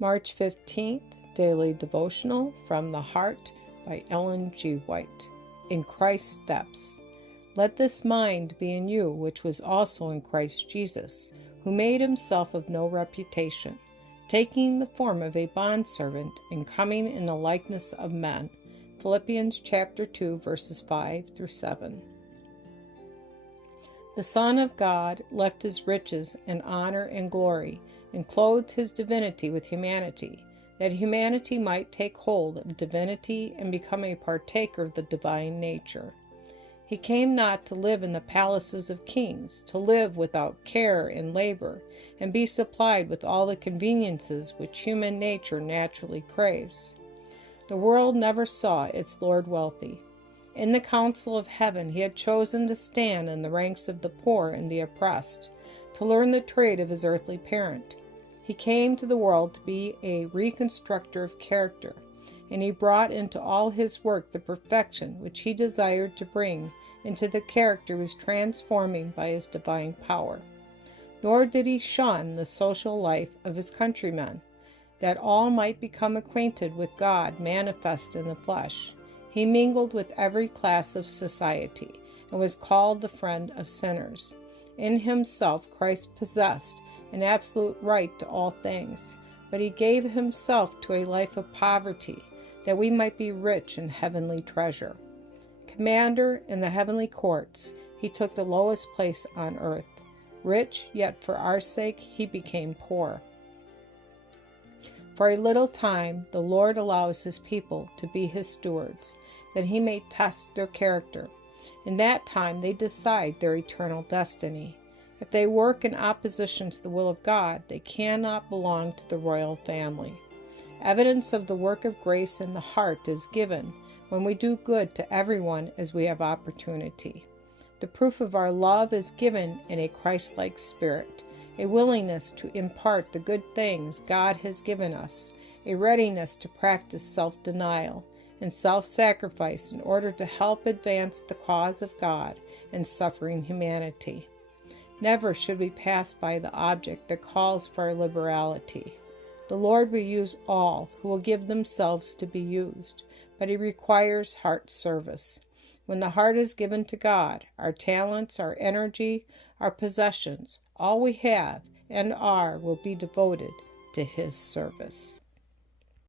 March 15th, Daily Devotional from the Heart by Ellen G. White. In Christ's Steps. Let this mind be in you, which was also in Christ Jesus, who made himself of no reputation, taking the form of a bondservant and coming in the likeness of men. Philippians chapter 2, verses 5 through 7. The Son of God left his riches and honor and glory, and clothed his divinity with humanity, that humanity might take hold of divinity and become a partaker of the divine nature. He came not to live in the palaces of kings, to live without care and labor, and be supplied with all the conveniences which human nature naturally craves. The world never saw its Lord wealthy. In the council of heaven he had chosen to stand in the ranks of the poor and the oppressed, to learn the trade of his earthly parent. He came to the world to be a reconstructor of character, and he brought into all his work the perfection which he desired to bring into the character he was transforming by his divine power. Nor did he shun the social life of his countrymen, that all might become acquainted with God manifest in the flesh. He mingled with every class of society, and was called the friend of sinners. In himself Christ possessed an absolute right to all things, but he gave himself to a life of poverty, that we might be rich in heavenly treasure. Commander in the heavenly courts, he took the lowest place on earth. Rich, yet for our sake he became poor. For a little time the Lord allows his people to be his stewards, that he may test their character. In that time they decide their eternal destiny. If they work in opposition to the will of God, they cannot belong to the royal family. Evidence of the work of grace in the heart is given when we do good to everyone as we have opportunity. The proof of our love is given in a Christ-like spirit, a willingness to impart the good things God has given us, a readiness to practice self-denial and self-sacrifice in order to help advance the cause of God and suffering humanity. Never should we pass by the object that calls for our liberality. The Lord will use all who will give themselves to be used, but he requires heart service. When the heart is given to God, our talents, our energy, our possessions, all we have and are will be devoted to his service.